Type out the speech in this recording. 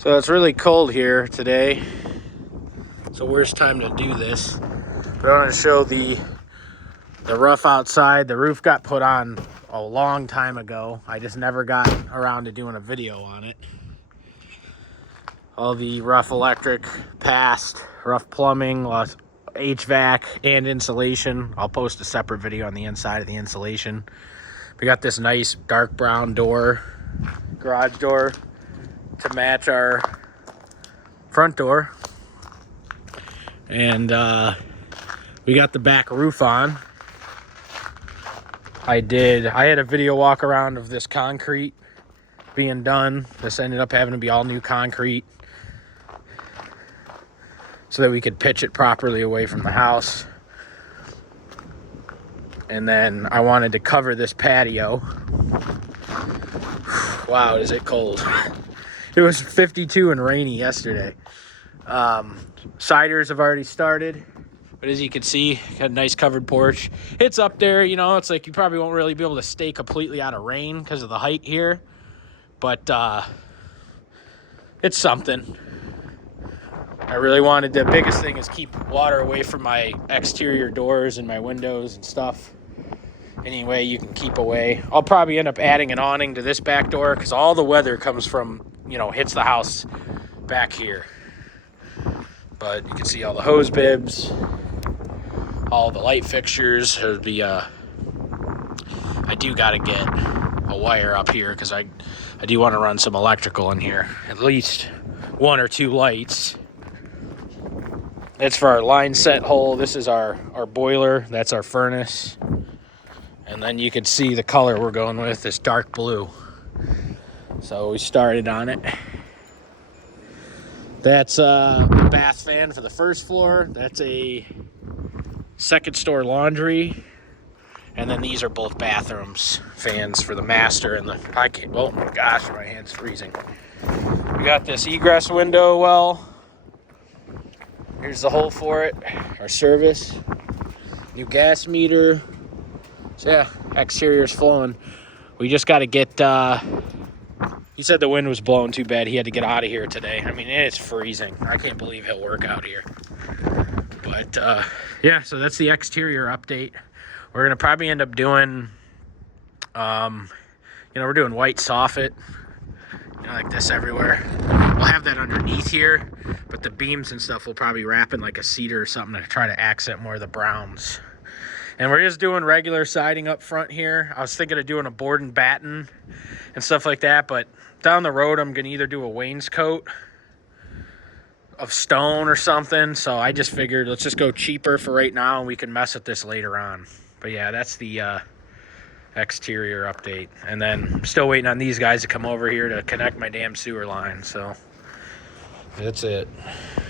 So it's really cold here today. It's the worst time to do this. But I want to show the roof outside. The roof got put on a long time ago. I just never got around to doing a video on it. All the rough electric passed, rough plumbing, lost HVAC and insulation. I'll post a separate video on the inside of the insulation. We got this nice dark brown door, garage door, to match our front door. And we got the back roof on. I had a video walk around of this concrete being done. This ended up having to be all new concrete so that we could pitch it properly away from the house. And then I wanted to cover this patio. Wow, is it cold. It was 52 and rainy yesterday. Siders have already started, but as you can see, got a nice covered porch. It's up there, you know, it's like you probably won't really be able to stay completely out of rain because of the height here, but it's something. I really wanted, the biggest thing is keep water away from my exterior doors and my windows and stuff. Any way you can keep away. I'll probably end up adding an awning to this back door because all the weather comes from, you know, hits the house back here. But you can see all the hose bibs, all the light fixtures. It would be I do got to get a wire up here because I do want to run some electrical in here. At least one or two lights. That's for our line set hole. This is our boiler. That's our furnace. And then you can see the color we're going with is dark blue. So we started on it. That's a bath fan for the first floor. That's a second store laundry. And then these are both bathrooms fans for the master and the, oh my gosh, my hand's freezing. We got this egress window well. Here's the hole for it. Our service. New gas meter. So yeah, exterior's flowing. We just got to get, he said the wind was blowing too bad. He had to get out of here today. I mean, it's freezing. I can't believe he'll work out here. But yeah, so that's the exterior update. We're going to probably end up doing, you know, we're doing white soffit, you know, like this everywhere. We'll have that underneath here, but the beams and stuff will probably wrap in like a cedar or something to try to accent more of the browns. And we're just doing regular siding up front here. I was thinking of doing a board and batten and stuff like that, but down the road, I'm going to either do a wainscot of stone or something. So I just figured let's just go cheaper for right now and we can mess with this later on. But yeah, that's the exterior update. And then I'm still waiting on these guys to come over here to connect my damn sewer line. So that's it.